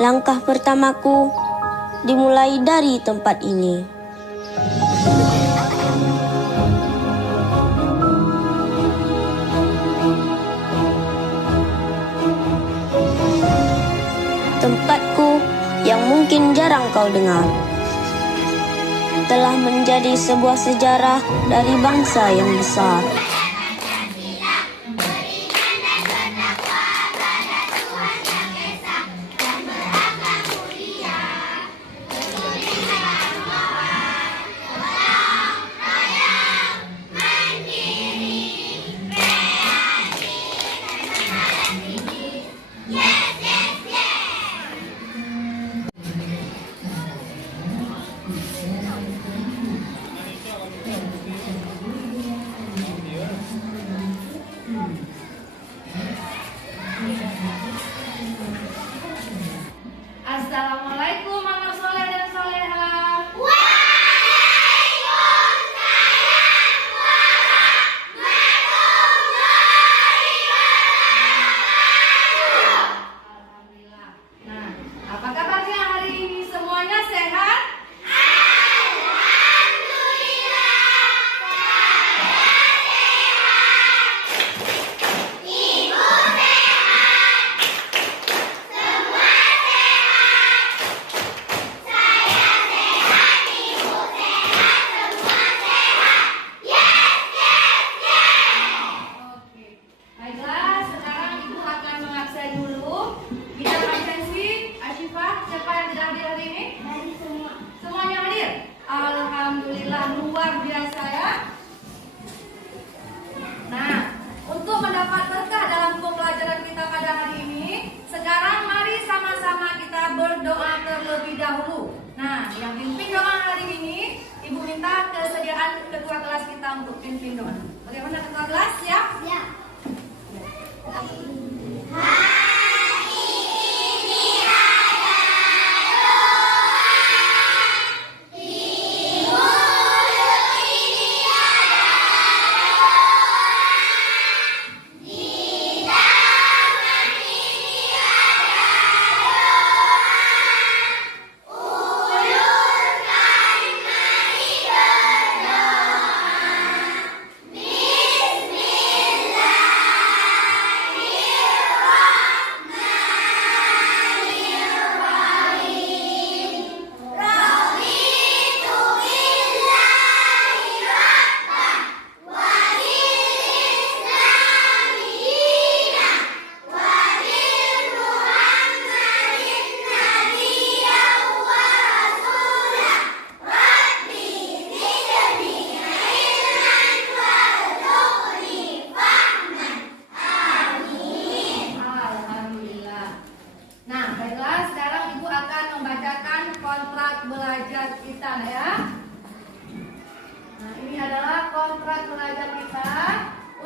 Langkah pertamaku dimulai dari tempat ini. Tempatku yang mungkin jarang kau dengar telah menjadi sebuah sejarah dari bangsa yang besar. Assalamualaikum anak soleh dan soleha. Alhamdulillah. Nah, apa kabarnya hari ini? Semuanya sehat? Baiklah, sekarang Ibu akan mengabsen dulu. Bidang absensi, Ashifah, siapa yang tidak hadir hari ini? Dari semua. Semuanya hadir? Alhamdulillah, luar biasa ya. Nah, untuk mendapat berkah dalam pembelajaran kita pada hari ini, sekarang mari sama-sama kita berdoa terlebih dahulu. Nah, yang pimpin doa hari ini, Ibu minta kesediaan ketua kelas kita untuk pimpin doa. Bagaimana ketua kelas? Siap? Ya. Alhamdulillah. Nah, baiklah, sekarang Ibu akan membacakan kontrak belajar kita ya. Nah, ini adalah kontrak belajar kita.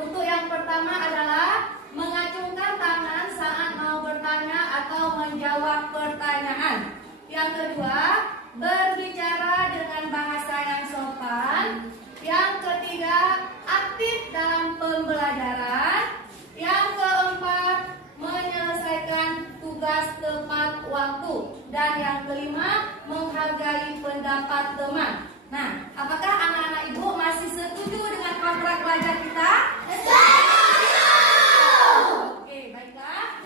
Untuk yang pertama adalah mengacungkan tangan saat mau bertanya atau menjawab pertanyaan. Yang kedua, berbicara dengan bahasa yang sopan. Yang ketiga, aktif dalam pembelajaran. Yang keempat, menyelesaikan tugas tepat waktu. Dan yang kelima, menghargai pendapat teman. Nah, apakah anak-anak Ibu masih setuju dengan kontrak belajar kita? Setuju. Oke, baiklah.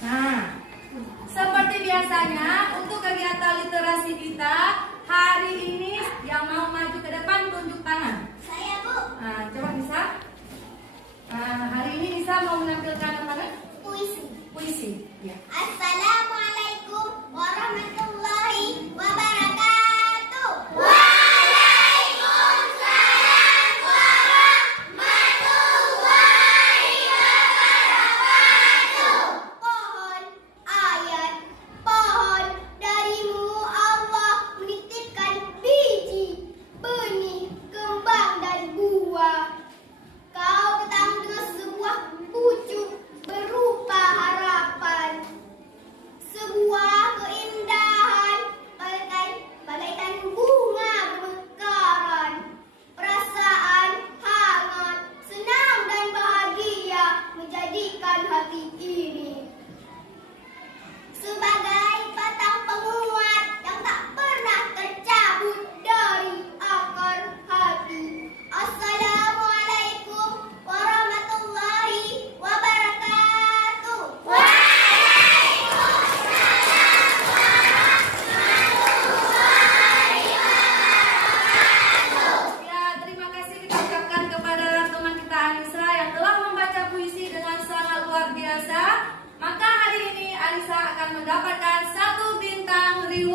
Nah, seperti biasanya untuk kegiatan literasi kita hari ini yang mau maju ke depan tunjuk tangan. Saya, Bu. Nah, coba Nisa. Hari ini Nisa mau menampilkan apa? Puisi. Ya. Assalamualaikum warahmatullahi wabarakatuh. Waalaikumsalam warahmatullahi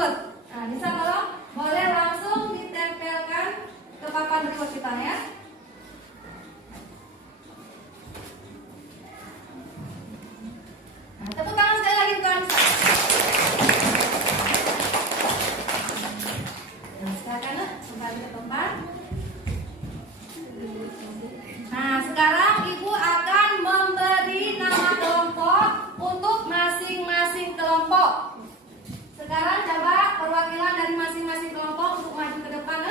reward. Nah, bisa tolong boleh langsung ditempelkan ke papan reward kita ya. Nah, tepuk tangan sekali lagi untuk Anissa. Nah, silakan kembali ke tempat. Nah, sekarang Ibu akan memberi nama kelompok untuk masing-masing kelompok. Sekarang coba perwakilan dari masing-masing kelompok untuk maju ke depan.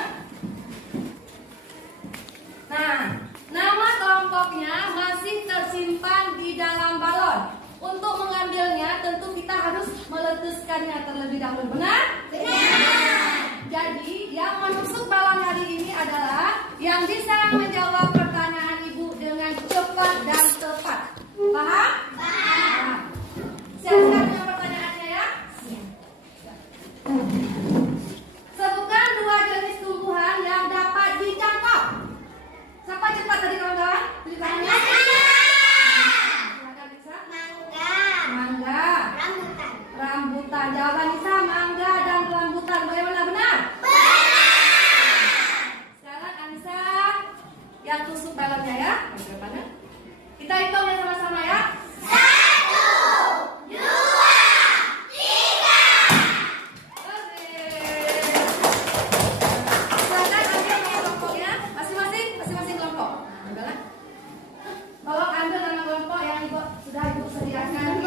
Nah, nama kelompoknya masih tersimpan di dalam balon. Untuk mengambilnya tentu kita harus meletuskannya terlebih dahulu. Benar? Benar. Jadi yang menusuk balon hari ini adalah yang bisa menjawab pertanyaan Ibu dengan cepat dan tepat. Paham? Paham. Siap-siap dengan pertanyaannya ya? Siap. Sebutkan 2 jenis tumbuhan yang dapat dicangkok. Siapa cepat tadi kawan-kawan? Tulisannya. Silakan bisa. Mangga. Rambutan. Jawaban Nisa mangga dan rambutan. Bagaimana benar? Sekarang Anissa yang tusuk balonnya ya. Bagaimana? Kita hitung ya sama-sama ya. 1, 2, 3. Oke. Silakan ambil nama kelompoknya. Masing-masing kelompok. Ambillah. Tolong ambil nama kelompok yang sudah Ibu sediakan.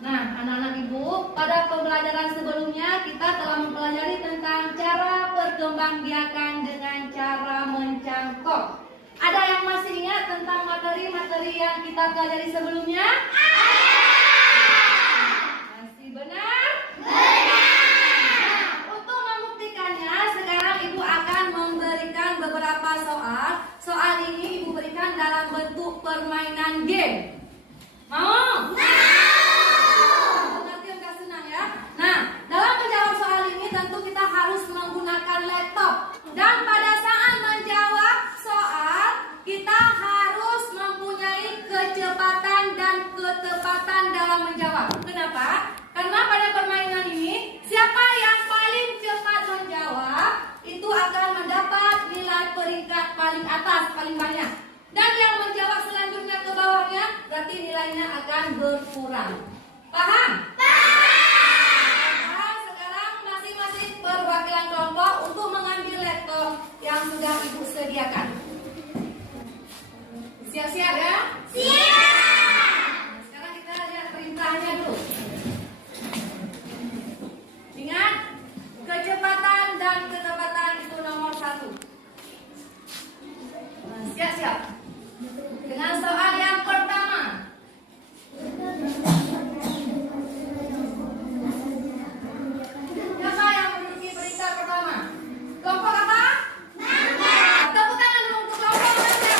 Nah, anak-anak Ibu, pada pembelajaran sebelumnya kita telah mempelajari tentang cara perkembangbiakan dengan cara mencangkok. Ada yang masih ingat tentang materi-materi yang kita pelajari sebelumnya? Masih benar? Nah, untuk membuktikannya, sekarang Ibu akan memberikan beberapa soal. Soal ini Ibu berikan dalam bentuk permainan game. Mau? Nah, dalam menjawab soal ini tentu kita harus menggunakan laptop. Dan pada saat menjawab soal, kita harus mempunyai kecepatan dan ketepatan dalam menjawab. Kenapa? Karena pada permainan ini, siapa yang paling cepat menjawab, itu akan mendapat nilai peringkat paling atas, paling banyak. Dan yang menjawab selanjutnya ke bawahnya, berarti nilainya akan berkurang. Paham? Perwakilan kelompok untuk mengambil laptop yang sudah Ibu sediakan. Siap-siap ya? Siap. Nah, sekarang kita lihat perintahnya dulu. Ingat, kecepatan dan ketepatan itu nomor 1. Nah, siap-siap. Dengan soal yang pertama. Siapa yang memiliki peringkat pertama? Kelompok apa? Mangga. Tepuk tangan dulu untuk kelompok Mangga.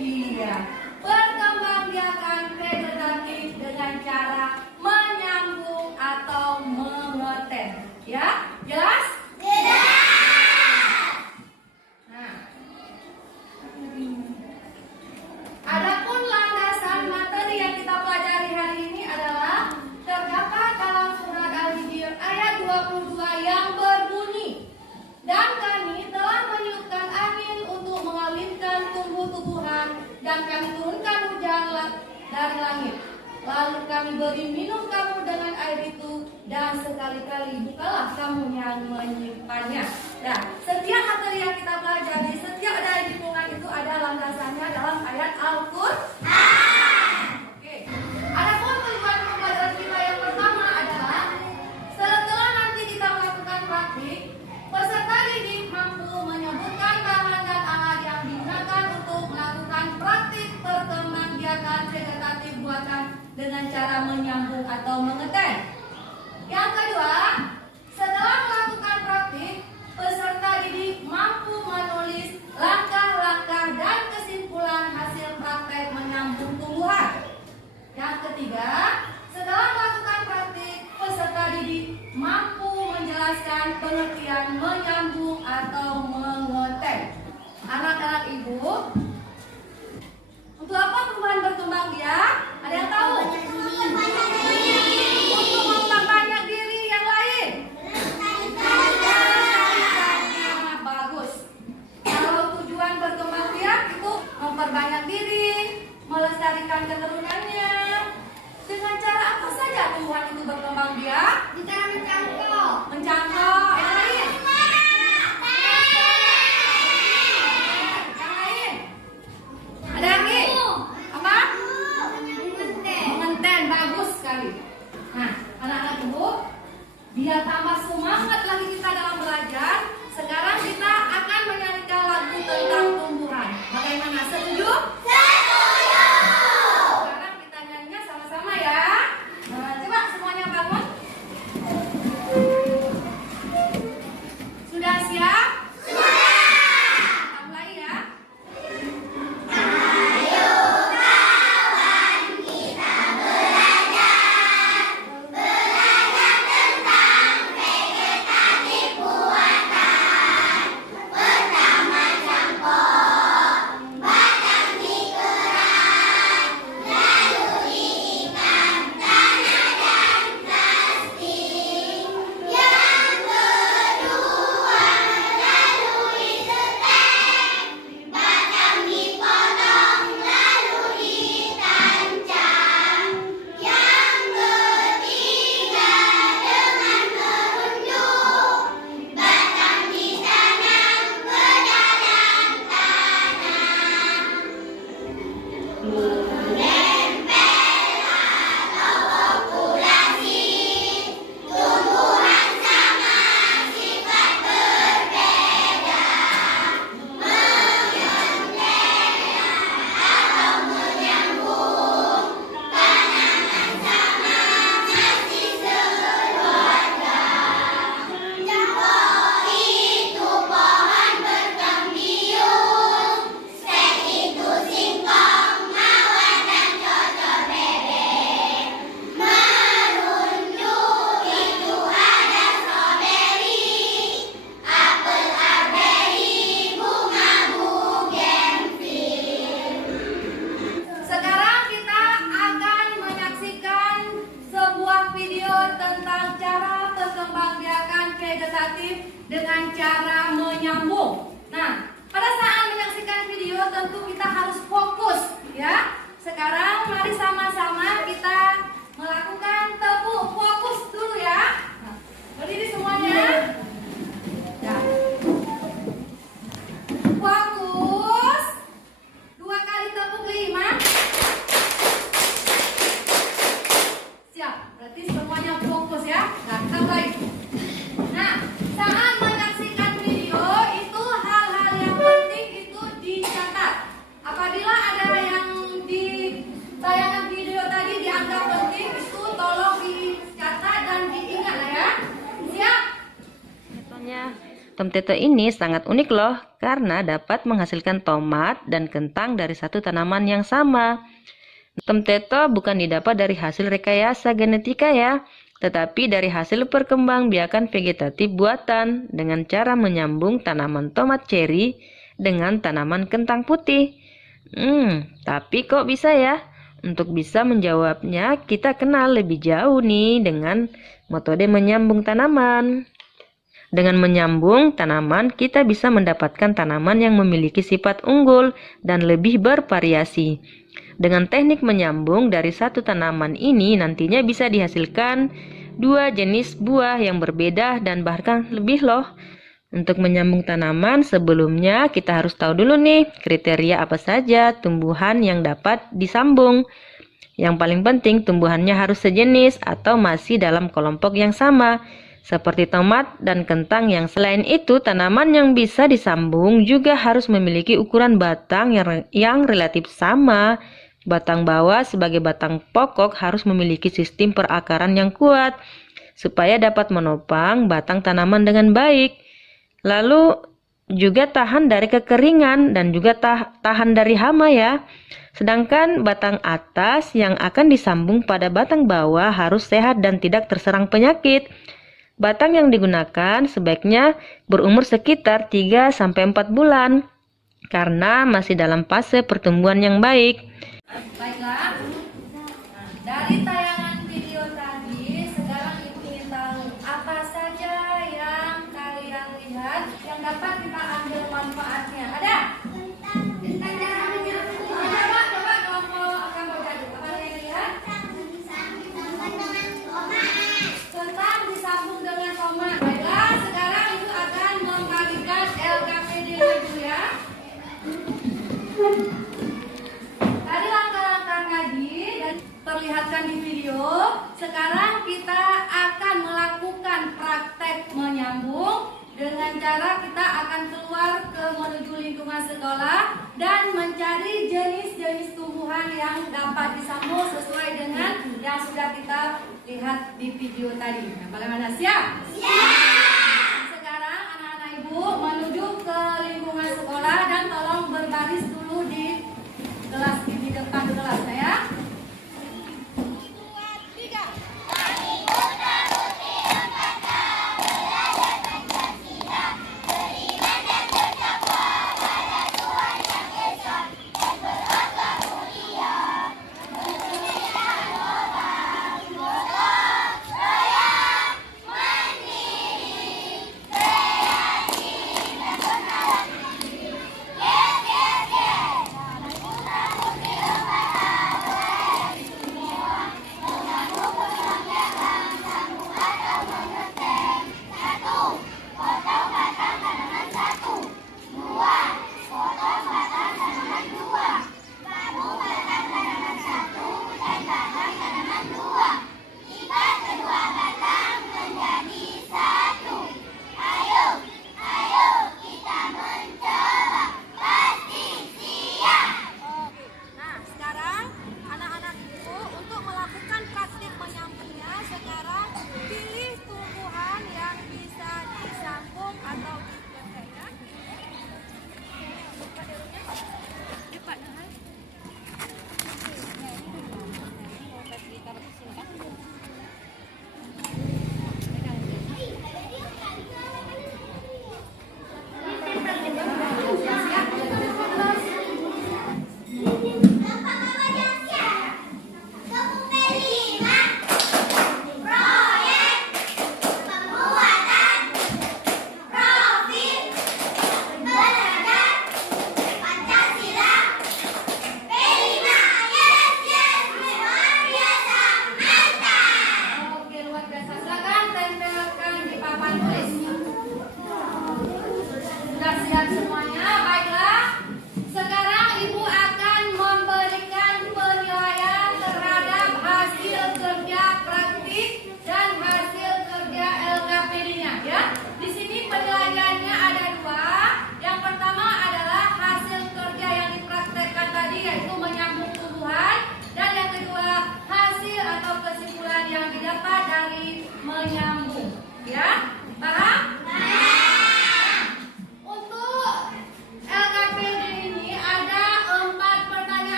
Iya. Perkembangbiakan vegetatif dengan cara menyambung atau mengetem. Ya, jelas? Nah, adapun landasan materi yang kita pelajari hari ini adalah terdapat dalam surat Al-Hijr ayat 22 yang berbunyi, dan kami telah meniupkan angin untuk mengawinkan tumbuh-tumbuhan, dan kami turunkan hujan dari langit. Lalu kami beri minum kamu dengan air itu, dan sekali-kali bukalah kamu yang menyimpannya. Nah, setiap materi yang kita pelajari, setiap ada lingkungan itu ada landasannya dalam ayat Al-Quran. Oke. Adapun tujuan pembelajaran kita yang pertama adalah setelah nanti kita melakukan praktik, peserta didik mampu menyebutkan bahan dan alat yang digunakan untuk melakukan praktik perkembangbiakan vegetatif buatan dengan cara menyambung atau mengetem. Yang kedua, setelah melakukan praktik, peserta didik mampu menulis langkah-langkah dan kesimpulan hasil praktek menyambung tumbuhan. Yang ketiga, setelah melakukan praktik, peserta didik mampu menjelaskan pengertian menyambung atau mengetem. Anak-anak ibu, untuk apa tumbuhan berkembang biak? Ada yang tahu? Untuk memperbanyak diri yang lain. Nah, bagus. Kalau tujuan berkembang biak itu memperbanyak diri, melestarikan keturunannya. Dengan cara apa saja tumbuhan itu berkembang biak? Cara mencangkok. Mencangkok. Yang lain? Yang lain? Ada lagi? Apa? Mengenten. Bagus sekali. Nah, anak-anak ibu, biar tambah semangat lagi kita dalam belajar, sekarang kita akan menyanyikan lagu tentang tumbuhan. Bagaimana? Setuju? Sekarang kita nyanyinya sama-sama ya. Nah, coba semuanya bangun. Tomteto ini sangat unik loh, karena dapat menghasilkan tomat dan kentang dari satu tanaman yang sama. Tomteto bukan didapat dari hasil rekayasa genetika ya, tetapi dari hasil perkembangbiakan vegetatif buatan dengan cara menyambung tanaman tomat ceri dengan tanaman kentang putih. Tapi kok bisa ya? Untuk bisa menjawabnya, kita kenal lebih jauh nih dengan metode menyambung tanaman. Dengan menyambung tanaman, kita bisa mendapatkan tanaman yang memiliki sifat unggul dan lebih bervariasi. Dengan teknik menyambung dari satu tanaman ini, nantinya bisa dihasilkan 2 jenis buah yang berbeda dan bahkan lebih loh. Untuk menyambung tanaman, sebelumnya kita harus tahu dulu nih kriteria apa saja tumbuhan yang dapat disambung. Yang paling penting, tumbuhannya harus sejenis atau masih dalam kelompok yang sama, seperti tomat dan kentang. Yang selain itu, tanaman yang bisa disambung juga harus memiliki ukuran batang yang relatif sama. Batang bawah sebagai batang pokok harus memiliki sistem perakaran yang kuat, supaya dapat menopang batang tanaman dengan baik. Lalu juga tahan dari kekeringan dan juga tahan dari hama ya. Sedangkan batang atas yang akan disambung pada batang bawah harus sehat dan tidak terserang penyakit. Batang yang digunakan sebaiknya berumur sekitar 3-4 bulan karena masih dalam fase pertumbuhan yang baik. Baiklah. Dari tayangan video tadi, sekarang Ibu ingin tahu apa saja yang kalian lihat yang dapat kita ambil manfaatnya. Ada? Coba kelompok Kamboja. Apa yang lihat? Kentang disambung dengan tomat. Baiklah, sekarang Ibu akan membalikan LKPD dulu ya. Tadi langkah-langkah tadi dan perlihatkan di video. Sekarang kita akan melakukan praktek menyambung dengan cara kita akan keluar ke menuju lingkungan sekolah dan mencari jenis-jenis tumbuhan yang dapat disambung sesuai dengan yang sudah kita lihat di video tadi. Nah, bagaimana? Siap? Siap! Sekarang anak-anak Ibu menuju ke lingkungan sekolah dan tolong berbaris dulu di kelas, di depan kelas ya.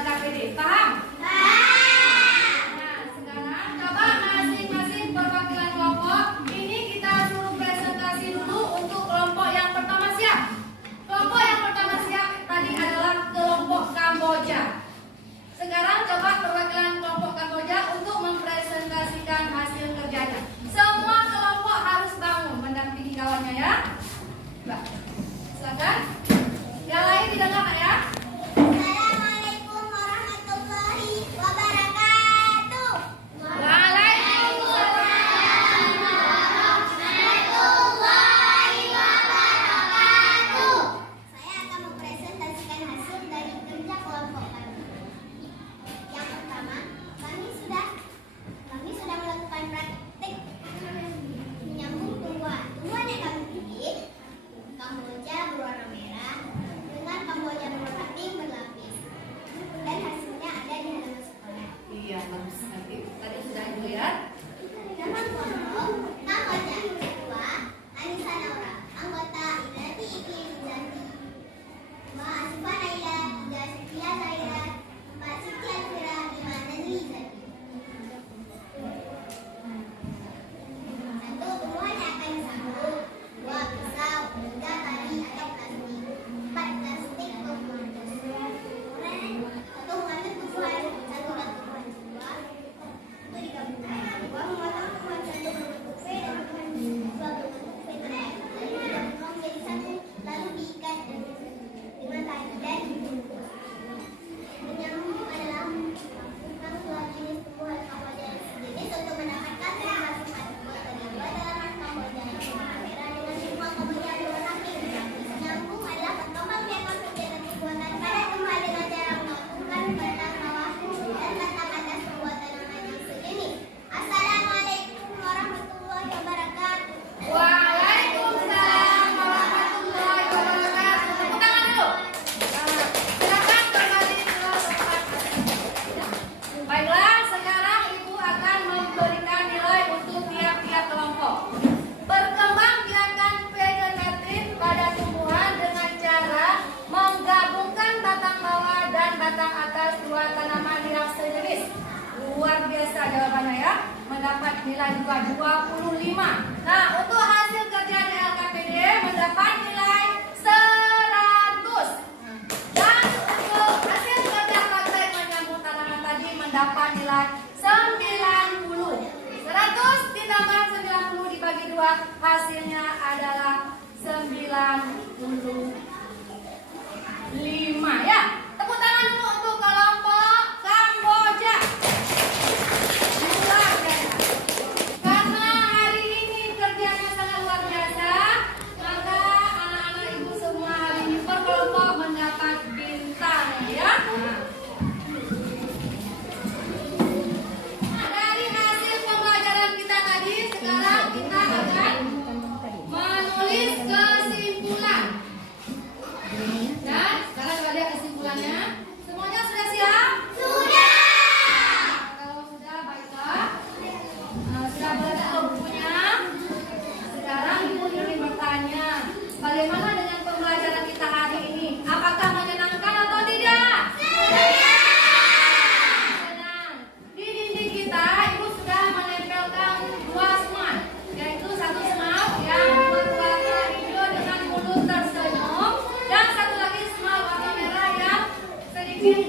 LKPD. Paham? Nah, sekarang coba masing-masing perwakilan kelompok ini kita suruh presentasi dulu untuk kelompok yang pertama siap. Kelompok yang pertama siap tadi adalah kelompok Kamboja. Sekarang coba perwakilan kelompok Kamboja untuk mempresentasikan hasil kerjanya. Semua kelompok harus bangun mendampingi kawannya ya. Mbak, silakan. Yang lain didengar nggak ya? Assalamualaikum warahmatullahi wabarakatuh. Waalaikumsalam. Warahmatullahi wabarakatuh. Saya akan mempresentasikan hasil dari kerja kelompok kami. Yang pertama, kami sudah melakukan praktik menyambung tumbuhan. Tumbuhan yang kami pilih Kamboja berwarna merah dengan Kamboja berwarna pink berlapis. Dan hasilnya ada di halaman sekolah. Iya, bagus nanti. Tadi sudah Ibu lihat. Nama kelompok Kamboja Ketua Anissa Naura, anggota Ibrati Iki Rizanti, Mbak Asifa Naila, Tiga Setia Zaira, Mbak Siti Alfira, Iman dan Rizanti. Satu, tumbuhannya akan disambung. Dua, pisau. Tiga, tali atau plastik. Empat, plastik pembungkus. Satu, mengambil tumbuhan satu dan tumbuhan kedua. Itu digabungkan. Dua, memotong tumbuhan satu berbentuk V dan tumbuhan dua berbentuk V tengah. Lalu digabungkan menjadi satu, lalu diikat dengan tali dan dibungkus. Menyambung adalah melakukan dua jenis tumbuhan Kamboja yang sejenis untuk mendapatkan tumbuhan kedua terdapat tanaman Kamboja yang berwarna merah dengan tumbuhan Kamboja berwarna pink. Menyambung adalah berkembang biakan kegiatan pembuatan pada tumbuhan dengan cara melakukan batang bawah dan batang atas membuat tanaman yang sejenis. Assalamualaikum warahmatullahi wabarakatuh. Waalaikumsalam warahmatullahi wabarakatuh. Tepuk tangan dulu. Silakan kembali ke tempat. Baiklah, sekarang Ibu akan memberikan nilai untuk tiap-tiap kelompok. Berkembang biakan vegetatif pada tumbuhan dengan cara menggabungkan batang bawah dan batang atas dua tanaman yang sejenis. Luar biasa jawabannya ya. Mendapat nilai juga 25. Nah, untuk hasil kerja di LKPD mendapat nilai 100. Dan untuk hasil kerja praktek menyambung tanaman tadi mendapat nilai 90. 100 ditambah 90 dibagi 2, hasilnya adalah 95 ya. Tepuk tangan dulu untuk kelompok Kamboja. Luar biasa. Karena hari ini kerjanya sangat luar biasa, maka anak-anak ibu semua hari ini per kelompok mendapat bintang ya. Dari hasil pembelajaran kita tadi, sekarang kita akan menulis kesimpulan. Dan sekarang sudah ada kesimpulannya. Semuanya sudah siap? Sudah. Kalau sudah, baiklah. Sudah boleh tutup bukunya. Sekarang Ibu ingin bertanya, bagaimana dengan pembelajaran kita hari ini? Apakah menyenangkan atau tidak? Senang. Di dinding kita, Ibu sudah menempelkan 2 smart, yaitu satu smart yang berwarna hijau dengan mulut tersenyum, dan satu lagi smart warna merah yang sedikit